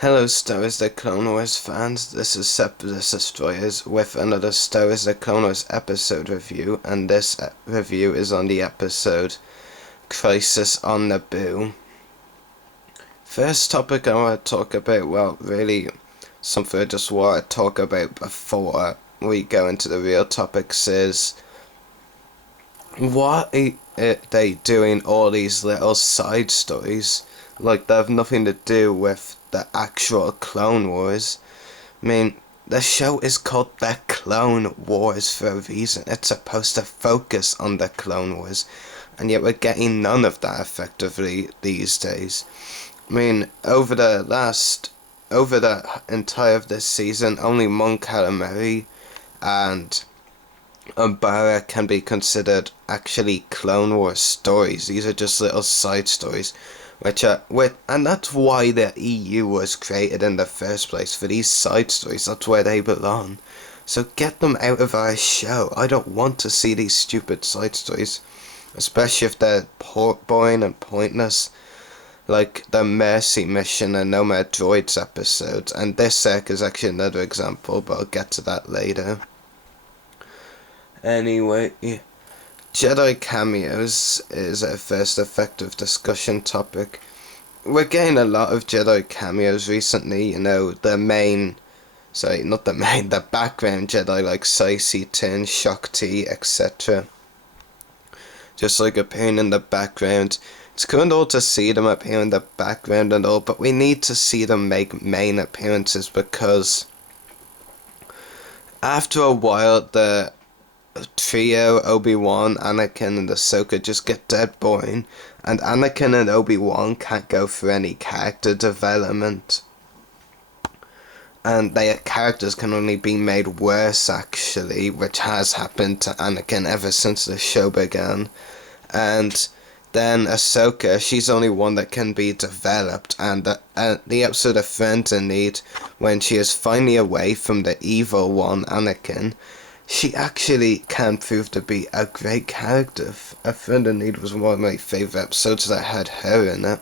Hello, Star Wars The Clone Wars fans. This is Separatist Destroyers with another Star Wars The Clone Wars episode review, and this review is on the episode Crisis on Naboo. First topic I want to talk about, well, really something I just want to talk about before we go into the real topics is what are they doing all these little side stories? Like, they have nothing to do with the actual Clone Wars. I mean, the show is called The Clone Wars for a reason. It's supposed to focus on the Clone Wars, and yet we're getting none of that effectively these days. I mean, over the entire of this season, only Mon Calamari and Umbara can be considered actually Clone Wars stories. These are just little side stories, and that's why the EU was created in the first place, for these side stories. That's where they belong. So get them out of our show. I don't want to see these stupid side stories, especially if they're boring and pointless, like the Mercy Mission and No More Droids episodes. And this is actually another example, but I'll get to that later. Anyway, Jedi cameos is a first effective discussion topic. We're getting a lot of Jedi cameos recently, the background Jedi like Saisi Tin, Shakti, etc. Just like appearing in the background. It's cool to see them appear in the background and all, but we need to see them make main appearances, because after a while the trio, Obi-Wan, Anakin and Ahsoka, just get dead boring, and Anakin and Obi-Wan can't go for any character development, and their characters can only be made worse, actually, which has happened to Anakin ever since the show began. And then Ahsoka, she's only one that can be developed, and the episode of Friends in Need, when she is finally away from the evil one, Anakin, she actually can prove to be a great character. A Friend in Need was one of my favourite episodes that had her in it.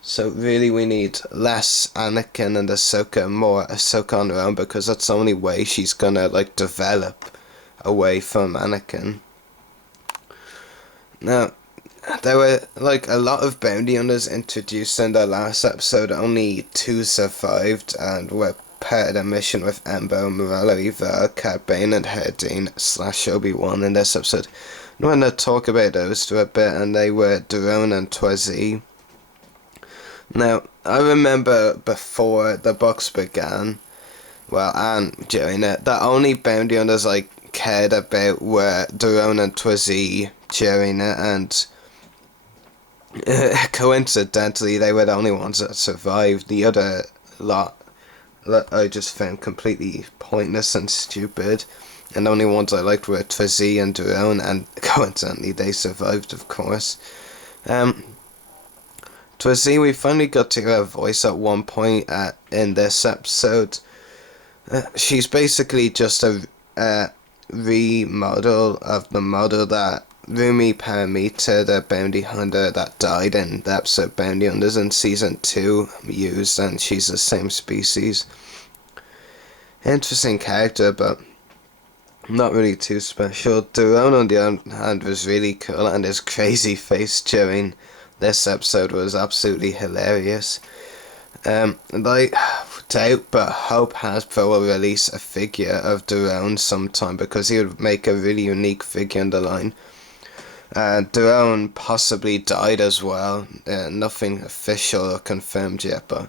So really we need less Anakin and Ahsoka, more Ahsoka on her own, because that's the only way she's gonna develop away from Anakin. Now, there were a lot of bounty hunters introduced in the last episode. Only 2 survived and were part of the mission with Embo, Morello, Eva, Cad Bane and Herdine / Obi-Wan in this episode. I want to talk about those for a bit, and they were Drone and Twazi. Now, I remember before the books began, and during it, the only bounty hunters I cared about were Drone and Twazi during it, and coincidentally they were the only ones that survived. The other lot that I just found completely pointless and stupid, and the only ones I liked were Twazi and Drone, and coincidentally they survived, of course. Twazi, we finally got to hear her voice at one point in this episode. She's basically just a remodel of the model that Rumi Paramita, the bounty hunter that died in the episode Bounty Hunters in Season 2, used, and she's the same species. Interesting character, but not really too special. Drone, on the other hand, was really cool, and his crazy face during this episode was absolutely hilarious. And I doubt but hope Hasbro will release a figure of Drone sometime, because he would make a really unique figure in the line. Drone possibly died as well. Nothing official or confirmed yet, but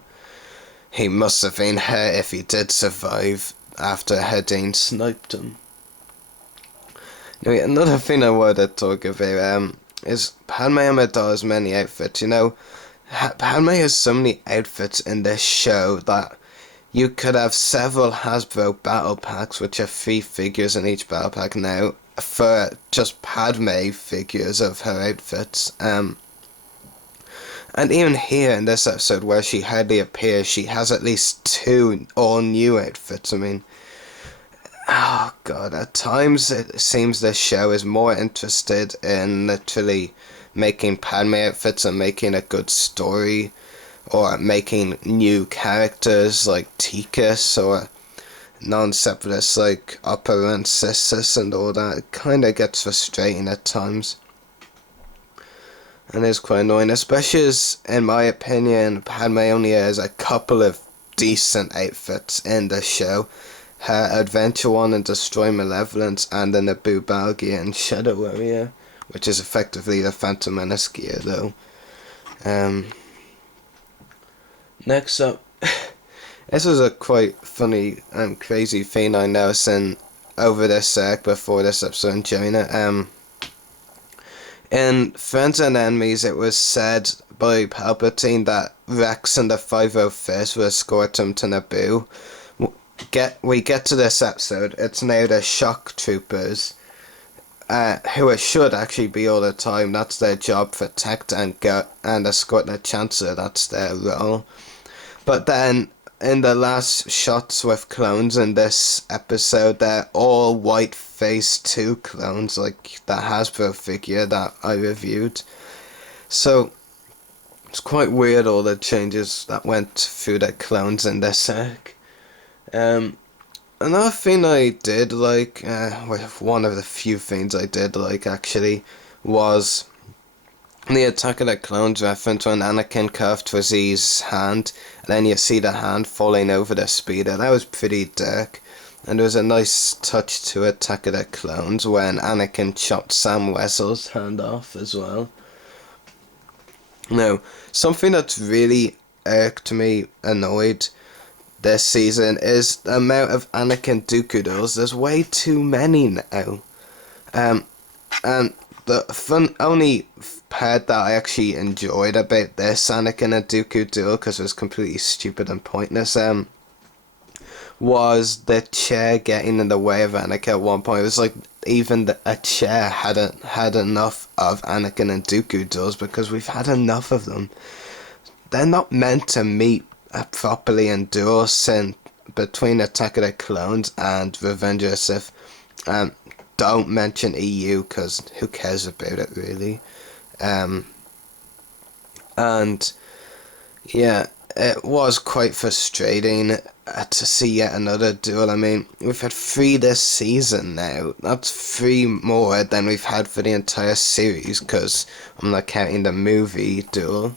he must have been hurt if he did survive after Herdine sniped him. Anyway, another thing I wanted to talk about is Padme Amidala's many outfits. Padme has so many outfits in this show that you could have several Hasbro battle packs, which are 3 figures in each battle pack now, for just Padme figures of her outfits. And even here in this episode, where she hardly appears, she has at least 2 all-new outfits. I mean, oh god, at times it seems this show is more interested in literally making Padme outfits and making a good story, or making new characters like Tikus or non-separatists like Opera and Sisters and all that. It kind of gets frustrating at times. And it's quite annoying, especially as, in my opinion, Padme only has a couple of decent outfits in the show. Her Adventure One and Destroy Malevolence, and the Naboo Battle Gear and Shadow Warrior, which is effectively the Phantom Menace gear, though. Next up, this was a quite funny and crazy thing I noticed over this before this episode and during it. In Friends and Enemies, it was said by Palpatine that Rex and the 501st will escort him to Naboo. We get to this episode, it's now the shock troopers, who it should actually be all the time. That's their job, protect and escort the Chancellor, that's their role. But then, in the last shots with clones in this episode, they're all white Phase 2 clones, like the Hasbro figure that I reviewed. So, it's quite weird all the changes that went through the clones in this arc. Another thing I did like, one of the few things I did like actually, was the Attack of the Clones reference when Anakin cuffed Razie's hand, and then you see the hand falling over the speeder. That was pretty dark, and there was a nice touch to Attack of the Clones when Anakin chopped Sam Wesell's hand off as well. Now, something that's really irked me, annoyed this season, is the amount of Anakin Dooku duels. There's way too many now. And the only part that I actually enjoyed about this Anakin and Dooku duel, because it was completely stupid and pointless, was the chair getting in the way of Anakin at one point. It was like even a chair hadn't had enough of Anakin and Dooku duels, because we've had enough of them. They're not meant to meet properly and duel between Attack of the Clones and Revenge of the Sith. Don't mention EU, because who cares about it really. And yeah, it was quite frustrating to see yet another duel. I mean, we've had 3 this season now. That's 3 more than we've had for the entire series, because I'm not counting the movie duel.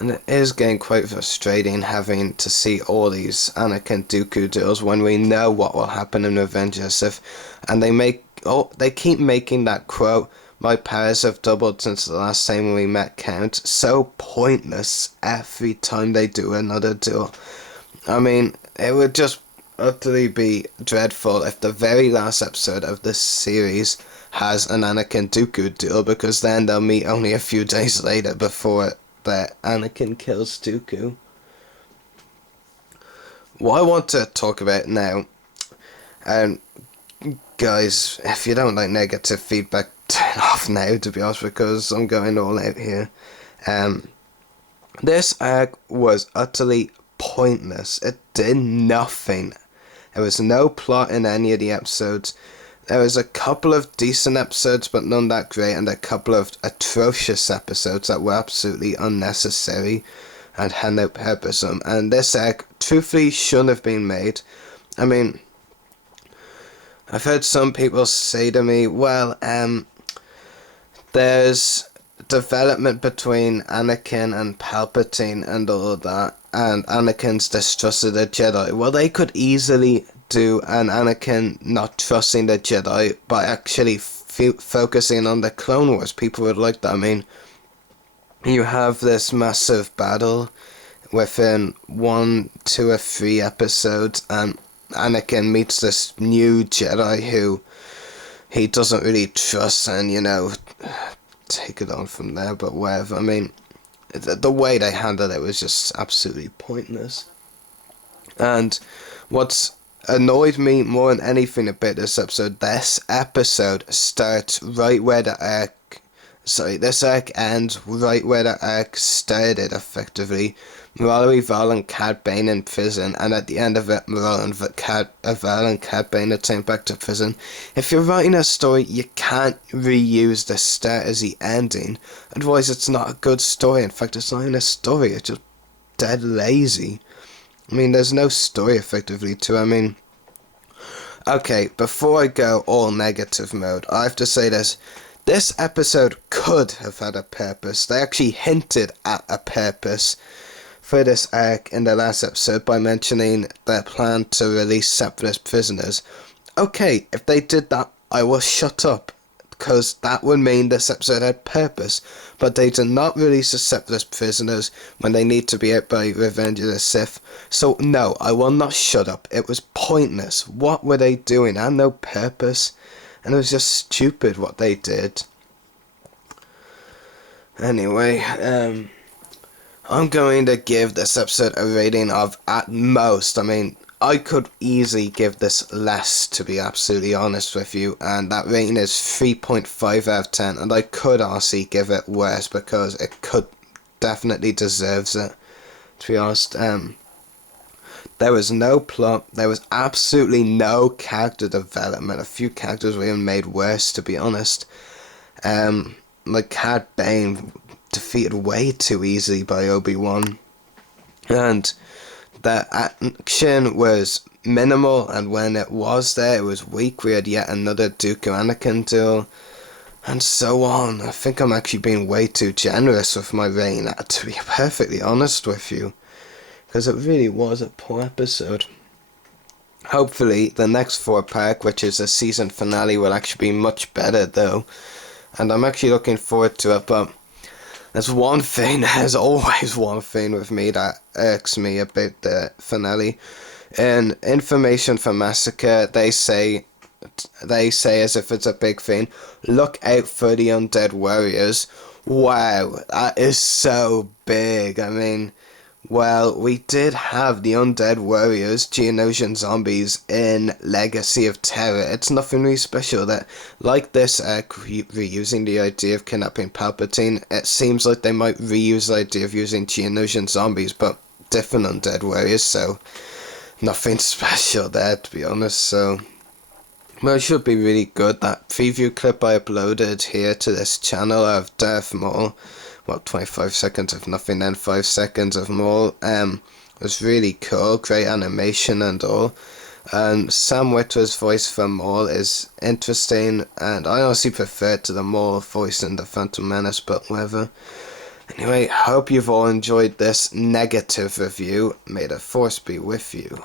And it is getting quite frustrating having to see all these Anakin Dooku duels when we know what will happen in Revenge of the Sith, and they keep making that quote, "My powers have doubled since the last time we met," count so pointless every time they do another duel. I mean, it would just utterly be dreadful if the very last episode of this series has an Anakin Dooku duel, because then they'll meet only a few days later before that Anakin kills Dooku. What I want to talk about now, and guys, if you don't like negative feedback, turn off now, to be honest, because I'm going all out here. This arc was utterly pointless. It did nothing. There was no plot in any of the episodes. There was a couple of decent episodes, but none that great, and a couple of atrocious episodes that were absolutely unnecessary and had no purpose. And this arc, truthfully, shouldn't have been made. I mean, I've heard some people say to me, well, there's development between Anakin and Palpatine and all of that, and Anakin's distrust of the Jedi. Well, they could easily do an Anakin not trusting the Jedi by actually focusing on the Clone Wars. People would like that. I mean, you have this massive battle within 1, 2 or 3 episodes, and Anakin meets this new Jedi who he doesn't really trust, and take it on from there, but whatever. I mean, the way they handled it was just absolutely pointless. And what's annoyed me more than anything about this episode starts right where the arc this arc ends right where the arc started, effectively. Mallory, Val, and Cad Bane in prison, and at the end of it, Val and Cad Bane are taken back to prison. If you're writing a story, you can't reuse the start as the ending, otherwise it's not a good story. In fact, it's not even a story, it's just dead lazy. I mean, there's no story, effectively, to it. I mean, okay, before I go all negative mode, I have to say this. This episode could have had a purpose. They actually hinted at a purpose for this arc in the last episode by mentioning their plan to release separatist prisoners. Okay, if they did that, I will shut up, because that would mean this episode had purpose. But they did not release the separatist prisoners when they need to be out by Revenge of the Sith. So no, I will not shut up. It was pointless. What were they doing? I had no purpose. And it was just stupid what they did. Anyway, I'm going to give this episode a rating of, at most, I mean, I could easily give this less, to be absolutely honest with you, and that rating is 3.5 out of 10, and I could honestly give it worse, because it could definitely deserves it, to be honest. There was no plot, there was absolutely no character development. A few characters were even made worse, to be honest. Like Cad Bane defeated way too easily by Obi-Wan, and the action was minimal, and when it was there, it was weak. We had yet another Dooku Anakin duel, and so on. I think I'm actually being way too generous with my rating, to be perfectly honest with you, because it really was a poor episode. Hopefully, the next 4-part, which is the season finale, will actually be much better, though, and I'm actually looking forward to it. But there's one thing, there's always one thing with me that irks me about the finale. In Information for Massacre, they say as if it's a big thing, look out for the undead warriors. Wow, that is so big. I mean, well, we did have the undead warriors, Geonosian zombies, in Legacy of Terror. It's nothing really special. That, like this, reusing the idea of kidnapping Palpatine, it seems like they might reuse the idea of using Geonosian zombies, but different undead warriors, so nothing special there, to be honest. So, well, it should be really good. That preview clip I uploaded here to this channel of Darth Maul, 25 seconds of nothing, then 5 seconds of Maul, was really cool, great animation and all. Sam Witwer's voice for Maul is interesting, and I honestly prefer it to the Maul voice in The Phantom Menace, but whatever. Anyway, hope you've all enjoyed this negative review. May the Force be with you.